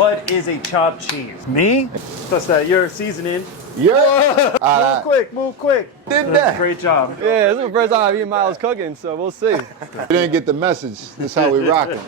What is a chopped cheese? Me? That's that. You're seasoning. Yeah. Move quick. Did that. Great job. Yeah, this is the first time I've eaten Miles cooking, so we'll see. You didn't get the message. This is how we rocking.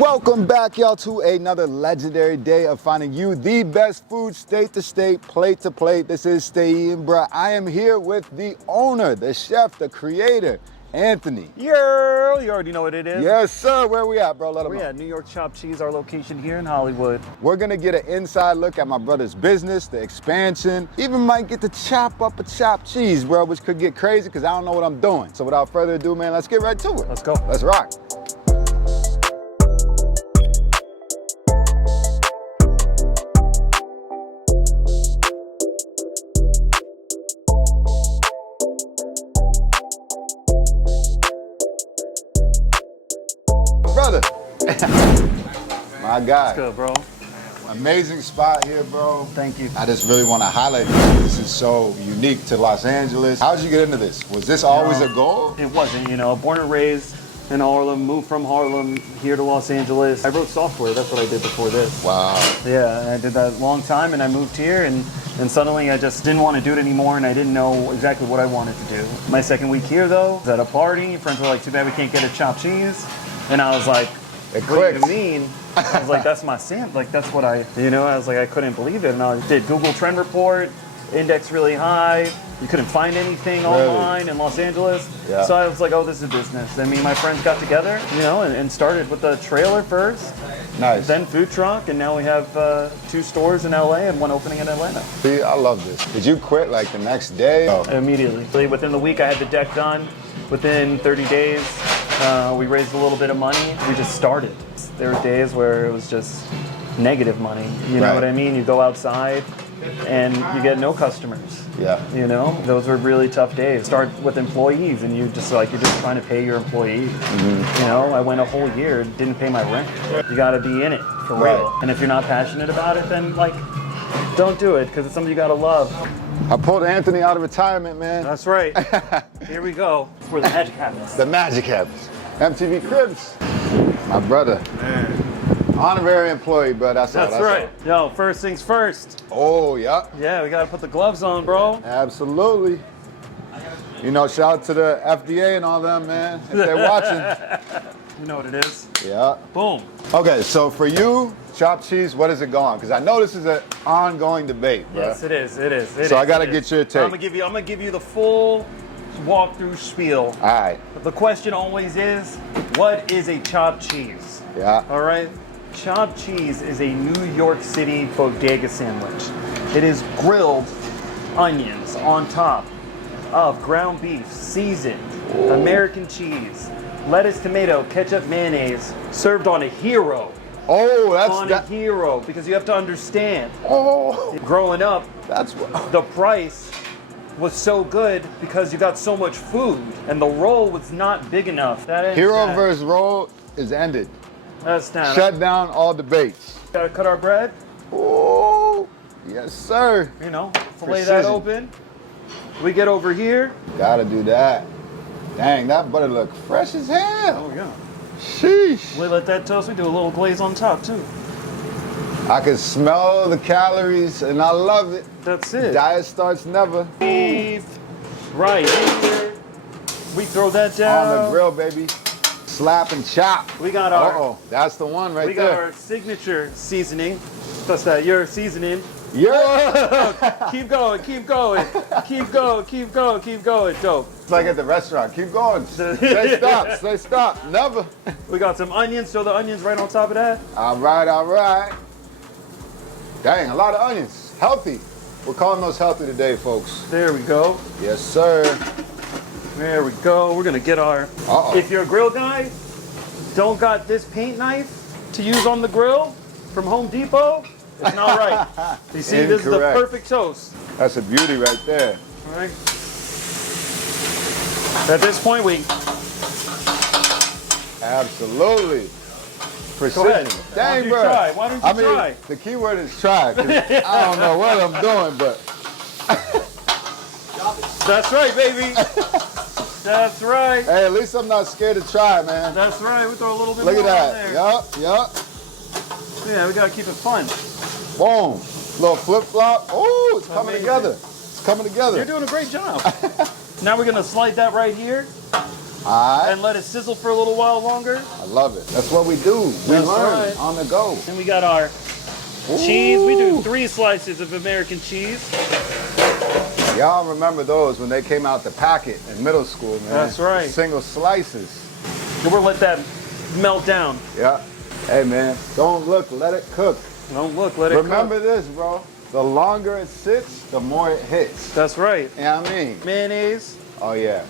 Welcome back, y'all, to another legendary day of finding you the best food, state to state, plate to plate. This is Stay Eatin', bruh. I am here with the owner, the chef, the creator, Anthony. You already know what it is. Yes, sir. Where we at, bro? Let 'em know. We're at New York Chopped Cheese, our location here in Hollywood. We're gonna get an inside look at my brother's business, the expansion, even might get to chop up a chopped cheese, bro, which could get crazy because I don't know what I'm doing. So without further ado, man, let's get right to it. Let's go. Let's rock. Brother. My guy. Let's go, bro. Amazing spot here, bro. Thank you. I just really want to highlight this. This is so unique to Los Angeles. How did you get into this? Was this always a goal? It wasn't, born and raised in Harlem, moved from Harlem here to Los Angeles. I wrote software, that's what I did before this. Wow. Yeah, I did that a long time and I moved here and suddenly I just didn't want to do it anymore and I didn't know exactly what I wanted to do. My second week here though, was at a party, friends were like, too bad we can't get a chopped cheese. And I was like, what do you mean? I was like, that's my sample. Like, that's what I was like, I couldn't believe it. And I did Google Trend Report, index really high. You couldn't find anything online in Los Angeles. Yeah. So I was like, oh, this is business. I mean, my friends got together, and started with the trailer first. Nice. Then food truck, and now we have 2 stores in LA and 1 opening in Atlanta. See, I love this. Did you quit like the next day? Oh. Immediately. Within the week, I had the deck done. Within 30 days, we raised a little bit of money. We just started. There were days where it was just negative money. You know what I mean? You go outside and you get no customers. Yeah. Those were really tough days. Start with employees and you're just trying to pay your employees. I went a whole year, didn't pay my rent. You gotta be in it for real. And if you're not passionate about it, then don't do it because it's something you gotta love. I pulled Anthony out of retirement, man. That's right. Here we go. For the magic happens. The magic happens. MTV Cribs. My brother. Man. Honorary employee, bro. That's right. Yo, first things first. Oh, yeah. Yeah, we gotta put the gloves on, bro. Absolutely. Shout out to the FDA and all them, man, if they're watching. You know what it is. Yeah. Boom. Okay, so for you, chopped cheese, what is it going? Because I know this is an ongoing debate, bro. Yes, it is. So I gotta get your take. I'm gonna give you the full walkthrough spiel. All right. The question always is, what is a chopped cheese? Yeah. All right. Chopped cheese is a New York City bodega sandwich. It is grilled onions on top of ground beef, seasoned, American cheese, lettuce, tomato, ketchup, mayonnaise, served on a hero. Oh, a hero, because you have to understand. Oh. Growing up, That's what. the price was so good because you got so much food, and the roll was not big enough. Hero versus roll is ended. That's not. Shut down all debates. Gotta cut our bread. Oh, yes, sir. Fillet that open. We get over here. Gotta do that. Dang, that butter look fresh as hell. Oh yeah. Sheesh. We let that toast. We do a little glaze on top too. I can smell the calories and I love it. That's it. Diet starts never. Beef. Right here. We throw that down. On the grill, baby. Slap and chop. We got our. Uh-oh, that's the one right there. We got our signature seasoning. That's that. Your seasoning. Yeah. Keep going. Keep going. Keep going. Keep going. Keep going. Dope. It's like at the restaurant. Keep going. Stay stop. Stay stop. Never. We got some onions. Throw the onions right on top of that. All right. All right. Dang, a lot of onions. Healthy. We're calling those healthy today, folks. There we go. Yes, sir. There we go. We're gonna get our. Uh-oh. If you're a grill guy, don't got this paint knife to use on the grill from Home Depot, it's not right. You see, this is the perfect toast. That's a beauty right there. All right. At this point, we. Absolutely. Precision. Go ahead. Dang, bro. Why don't you try? The key word is try. 'Cause I don't know what I'm doing, but. That's right, baby. That's right. Hey, at least I'm not scared to try, man. That's right. We throw a little bit Look more at on that. there. Yup, yup. Yeah, we gotta keep it fun. Boom. Little flip-flop. Oh, it's coming Amazing. together. It's coming together. You're doing a great job. Now we're gonna slide that right here All right. and let it sizzle for a little while longer. I love it. That's what we do. We That's learn right. on the go. Then we got our cheese. We do 3 slices of American cheese. Y'all remember those when they came out the packet in middle school, man? That's right. Single slices. And we'll let that melt down. Yeah. Hey, man, don't look, let it cook. Don't look, let it Remember cook. this, bro. The longer it sits, the more it hits. That's right. You know what I mean? Mayonnaise. Oh, yeah.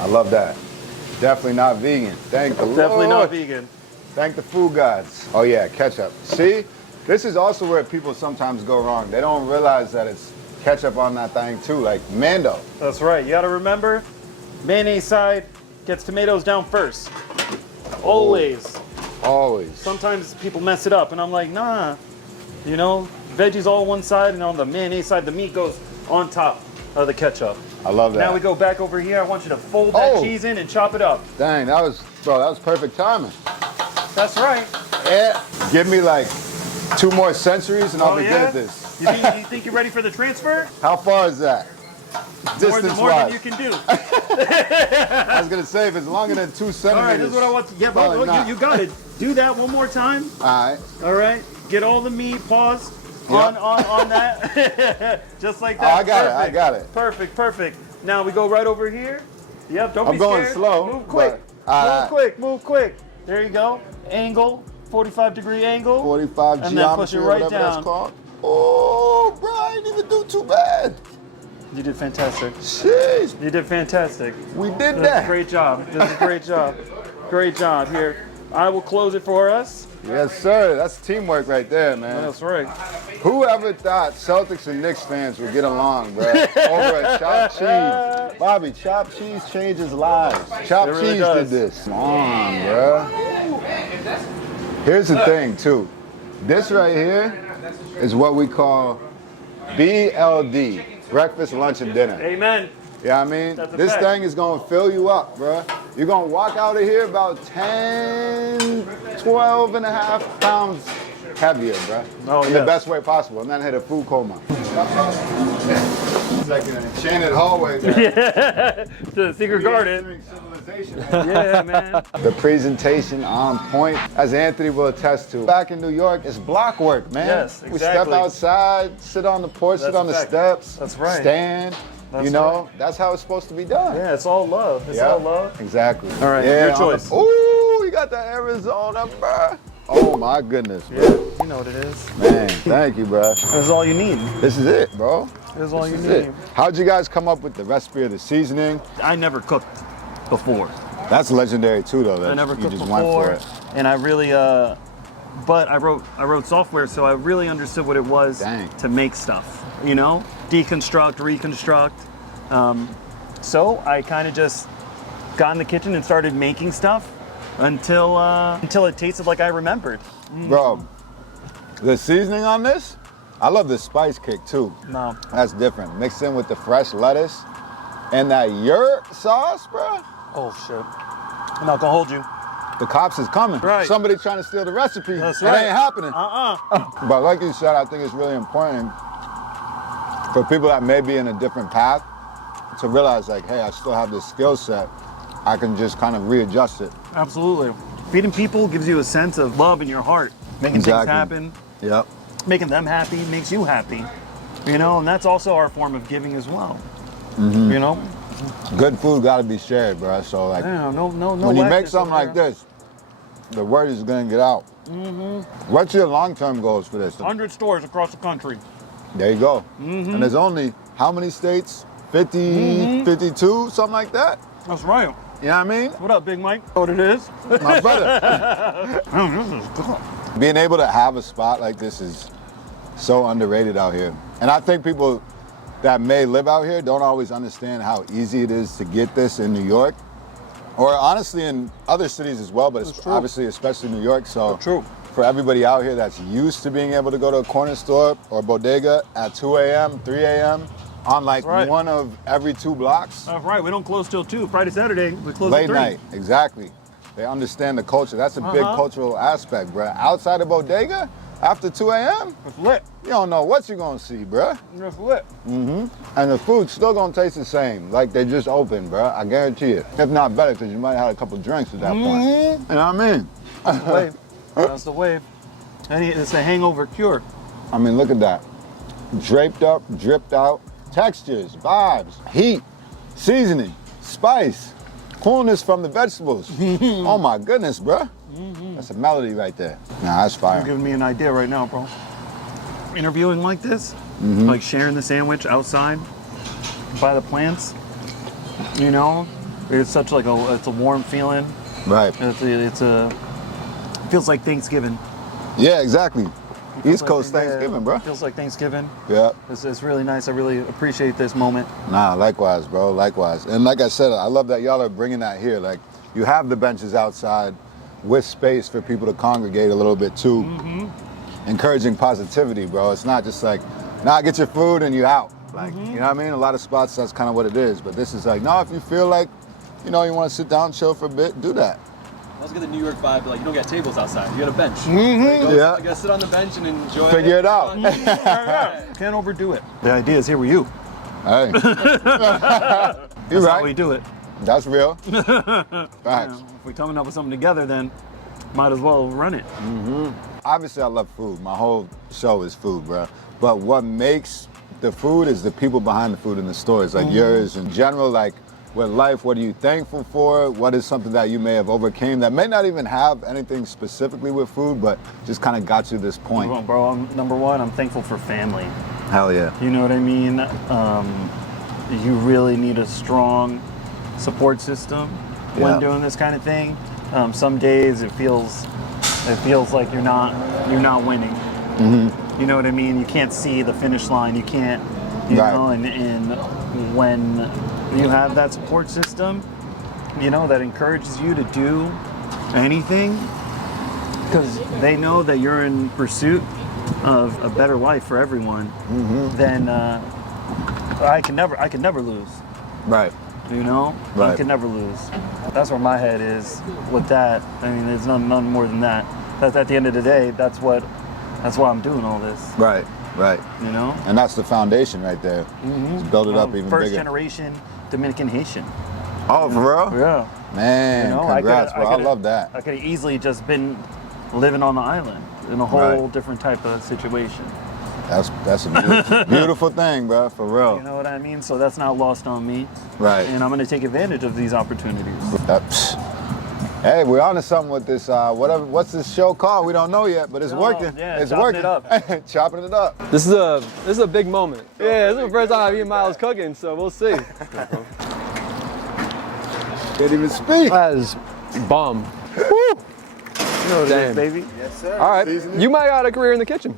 I love that. Definitely not vegan. Thank the Lord. Definitely not vegan. Thank the food gods. Oh, yeah, ketchup. See? This is also where people sometimes go wrong. They don't realize that it's ketchup on that thing, too, like Mando. That's right. You gotta remember, mayonnaise side gets tomatoes down first. Always. Always. Sometimes people mess it up, and I'm like, nah. You know, veggies all one side, and on the mayonnaise side, the meat goes on top of the ketchup. I love that. Now we go back over here. I want you to fold that cheese in and chop it up. Dang, that was perfect timing. That's right. Yeah. Give me like 2 more centuries and I'll be good yeah? at this. You think you're ready for the transfer? How far is that? More than Distance-wise. you can do. I was gonna say if it's longer than 2 centimeters. All right, this is what I want. Yeah, bro, probably not. you got it. Do that one more time. All right. All right. Get all the meat. Pause. Yep. On that. Just like Oh, that. I got Perfect. it. I got it. Perfect. Now we go right over here. Yep. Don't I'm be going scared. slow, Move quick. but- Move quick. There you go. Angle. 45-degree angle. 45 And then push geometry, it or right whatever down. that's called. Oh, bro, I didn't even do too bad. You did fantastic. Jeez, You did fantastic. we did This is a that. great job. This is a great job. Great job. Here, I will close it for us. Yes, sir. That's teamwork right there, man. That's right. Whoever thought Celtics and Knicks fans would get along, bro? Over a chopped cheese. Bobby, chopped cheese changes lives. Chopped It really cheese does. did this. Come on, bro. Here's the thing, too. This right here is what we call BLD, breakfast, lunch, and dinner. Amen. You know what I mean? That's a This fact. thing is gonna fill you up, bro. You're gonna walk out of here about 10, 12 and a half pounds heavier, bro. Oh, in the yes. best way possible, and then hit a food coma. It's like an enchanted hallway there. To the secret garden. Civilization. Yeah, man. The presentation on point, as Anthony will attest to. Back in New York, it's block work, man. Yes, We step exactly. outside, sit on the porch, sit That's on a the fact. steps, That's right. stand. That's you know, that's how it's supposed to be done. Yeah, it's all love. It's Yeah, all love. exactly. All right, yeah, your choice. Ooh, you got the Arizona, bro. Oh my goodness, Yeah, bro. you know what it is. Man, thank you, bro. This is all you need. This is it, bro. This is all you This need. is it. How'd you guys come up with the recipe of the seasoning? I never cooked before. That's legendary too, though. That I never you cooked just before, went for it. and I really, but I wrote software, so I really understood what it was Dang. to make stuff. You know, deconstruct, reconstruct. So I kind of just got in the kitchen and started making stuff until it tasted like I remembered. Bro, the seasoning on this, I love the spice kick too. No, That's different. Mixed in with the fresh lettuce and that yurt sauce, bro. oh shit, I'm not gonna hold you. The cops is coming. Right. Somebody trying to steal the recipe. That's It right. ain't happening. But like you said, I think it's really important for people that may be in a different path to realize like, hey, I still have this skill set. I can just kind of readjust it. Absolutely. Feeding people gives you a sense of love in your heart, making things Exactly. happen, Yep. making them happy makes you happy. You know, and that's also our form of giving as well. You know, Good food got to be shared, bro. So like, yeah, no. when you make whackness something over like there. this, the word is gonna get out. What's your long-term goals for this? 100 stores across the country. There you go. And there's only how many states? 50, 52, something like that. That's right. You know what I mean? What up, Big Mike? Know what it is? My brother. This is good. Being able to have a spot like this is so underrated out here. And I think people that may live out here don't always understand how easy it is to get this in New York. Or honestly in other cities as well, but it's true. obviously especially New York. So True. for everybody out here that's used to being able to go to a corner store or bodega at 2 a.m., 3 a.m., on like That's right. one of every 2 blocks, That's right. We don't close till 2. Friday, Saturday, we close late at 3. night, exactly. They understand the culture. That's a big cultural aspect, bro. Outside the bodega, after 2 a.m., It's lit. you don't know what you're gonna see, bro. It's lit. And the food's still gonna taste the same, like they just opened, bro. I guarantee it. If not better, because you might have had a couple drinks at that point. You know what I mean? That's the wave. That's the wave. And it's a hangover cure. I mean, look at that. Draped up, dripped out, textures, vibes, heat, seasoning, spice, coolness from the vegetables. Oh my goodness, bro. That's a melody right there. Nah, that's fire. You're giving me an idea right now, bro. Interviewing like this, like sharing the sandwich outside by the plants, you know, it's such like it's a warm feeling. Right. It feels like Thanksgiving. Yeah, exactly. East Like Coast Thanksgiving, bro. Feels like Thanksgiving. Yeah. It's really nice. I really appreciate this moment. Nah, likewise, bro, likewise. And like I said, I love that y'all are bringing that here. Like, you have the benches outside with space for people to congregate a little bit too. Encouraging positivity, bro. It's not just like, nah, get your food and you out. Like, you know what I mean? A lot of spots, that's kind of what it is. But this is like, no, if you feel like, you know, you want to sit down, chill for a bit, do that. Let's get the New York vibe. Like, you don't got tables outside. You got a bench. Yeah. I gotta sit on the bench and enjoy Figure it out. Can't overdo it. The idea is here with you. Hey. You're That's how we right. do it. That's real. You Facts. know, if we're coming up with something together, then might as well run it. Obviously, I love food. My whole show is food, bro. But what makes the food is the people behind the food in the stores, like yours in general. Like, with life, what are you thankful for? What is something that you may have overcame that may not even have anything specifically with food, but just kind of got you to this point? Well, bro, number one, I'm thankful for family. Hell yeah. You know what I mean? You really need a strong support system when Yeah. doing this kind of thing. Some days it feels like you're not winning. You know what I mean? You can't see the finish line. You can't, you Right. know, and when you have that support system, you know, that encourages you to do anything, because they know that you're in pursuit of a better life for everyone, then I can never lose. Right. You know, I Right. can never lose. That's where my head is with that. I mean, there's none more than that. That's at the end of the day. That's why I'm doing all this. Right. Right. You know, And that's the foundation right there. Just build it up even first bigger. generation Dominican Haitian. Oh, for real? Yeah. Man, You know, congrats, bro. I coulda- love that. I could have easily just been living on the island in a whole Right. different type of situation. That's a beautiful, beautiful thing, bro, for real. You know what I mean? So that's not lost on me. Right. And I'm going to take advantage of these opportunities. Psh. Hey, we're on to something with this, what's this show called? We don't know yet, but it's Oh, working. yeah, It's chopping working. it up. Chopping it up. This is a big moment. Yeah, this is the first time I've eaten Miles cooking, so we'll see. Can't even speak. That is bomb. You know what it Damn. is, baby? Yes, sir. All right, Seasoning. you might got a career in the kitchen.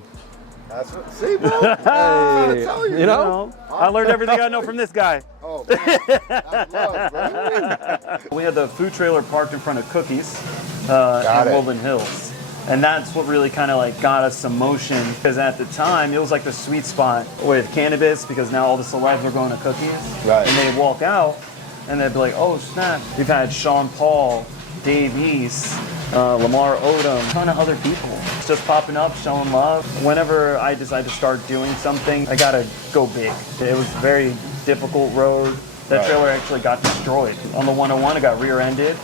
That's what, see, bro? Hey, tell you. you know? I learned everything I know from this guy. Oh, man. That's love, bro. We had the food trailer parked in front of Cookies Got in it. Woodland Hills. And that's what really kind of like got us some motion, because at the time it was like the sweet spot with cannabis, because now all the celebs are going to Cookies. Right. And they'd walk out and they'd be like, oh snap. We've had Sean Paul, Dave East, Lamar Odom, a ton of other people just popping up, showing love. Whenever I decide to start doing something, I gotta go big. It was a very difficult road. That Right. trailer actually got destroyed. On the 101, it got rear-ended,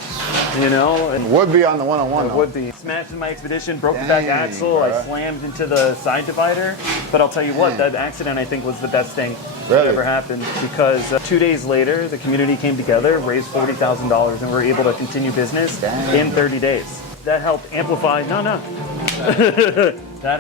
you know? And Would be on the one-on-one, it though. would be. Smashed in my Expedition, broke the back Dang, axle, I bruh. slammed into the side divider. But I'll tell you what, Dang. that accident I think was the best thing that Really? ever happened, because 2 days later, the community came together, raised $40,000, and were able to continue business in 30 days. That helped amplify, that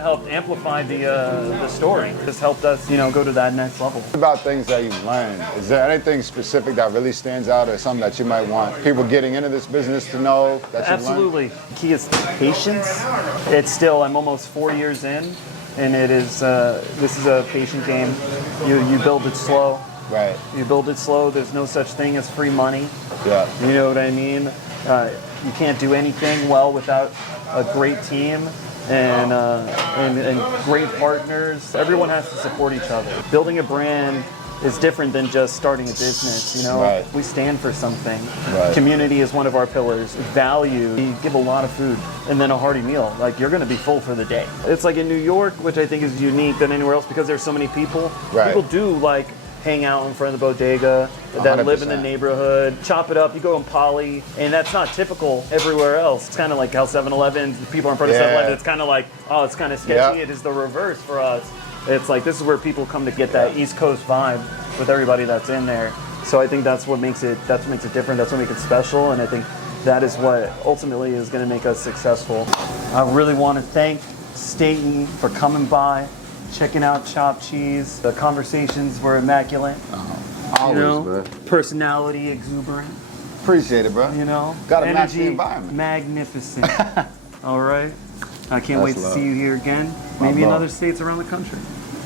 helped amplify the story. This helped us, you know, go to that next level. About things that you've learned, is there anything specific that really stands out, or something that you might want people getting into this business to know that you've Absolutely. Key is patience. It's still, I'm almost 4 years in, and it is, this is a patient game. You build it slow. learned? Right. You build it slow. There's no such thing as free money. Yeah. You know what I mean? You can't do anything well without a great team and great partners. Everyone has to support each other. Building a brand is different than just starting a business, you know? Right. We stand for something. Right. Community is one of our pillars. Value, we give a lot of food and then a hearty meal. Like, you're gonna be full for the day. It's like in New York, which I think is unique than anywhere else because there's so many people. Right. People do like hang out in front of the bodega, that live in the 100%. neighborhood, chop it up, you go in Poly, and that's not typical everywhere else. It's kind of like how 7-Eleven, people are in front of Yeah. 7-Eleven, it's kind of like, oh, it's kind of sketchy. Yep. It is the reverse for us. It's like, this is where people come to get that East Coast vibe with everybody that's in there. So I think that's what makes it different, that's what makes it special, and I think that is what ultimately is gonna make us successful. I really wanna thank Staten for coming by, checking out Chopped Cheese. The conversations were immaculate. Always, You know, bro. personality exuberant. Appreciate it, bro. You know, Gotta match the energy environment. magnificent. All right, I can't wait to love. see you here again. My Maybe in bro. other states around the country.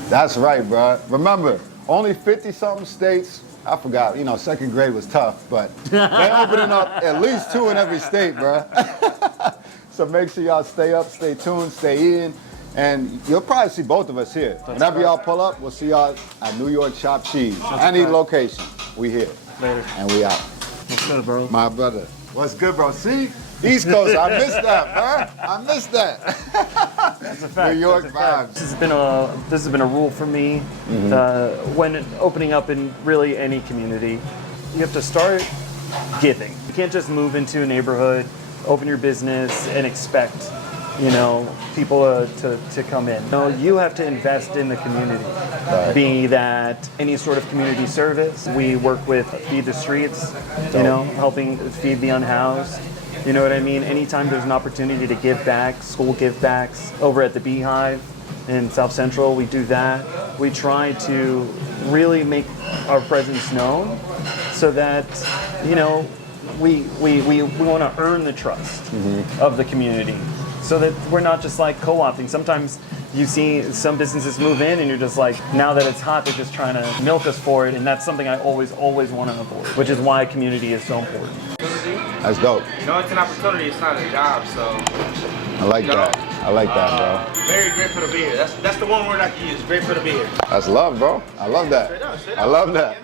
That's right, bro. Remember, only 50-something states. I forgot, you know, second grade was tough, but they opening up at least 2 in every state, bro. So make sure y'all stay up, stay tuned, stay in, and you'll probably see both of us here. Whenever y'all pull up, we'll see y'all at New York Chopped Cheese. Any location, we here. Later. And we out. What's good, bro? My brother. What's good, bro? See? East Coast, I missed that, bro. I missed that. That's a fact. New York That's a fact. vibes. This has been a rule for me. When opening up in really any community, you have to start giving. You can't just move into a neighborhood, open your business, and expect, you know, people to come in. No, you have to invest in the community. Right. Be that any sort of community service. We work with Feed the Streets, you know, helping feed the unhoused. You know what I mean? Anytime there's an opportunity to give back, school give backs over at the Beehive in South Central, we do that. We try to really make our presence known so that, you know, we want to earn the trust of the community so that we're not just like co-opting. Sometimes you see some businesses move in and you're just like, now that it's hot, they're just trying to milk us for it. And that's something I always want to avoid, which is why community is so important. That's dope. You know, it's an opportunity, it's not a job, so. I like that. I like that, bro. Very grateful to be here. That's the one word I can use, grateful to be here. That's love, bro. I love that. Straight up, straight I up. love that.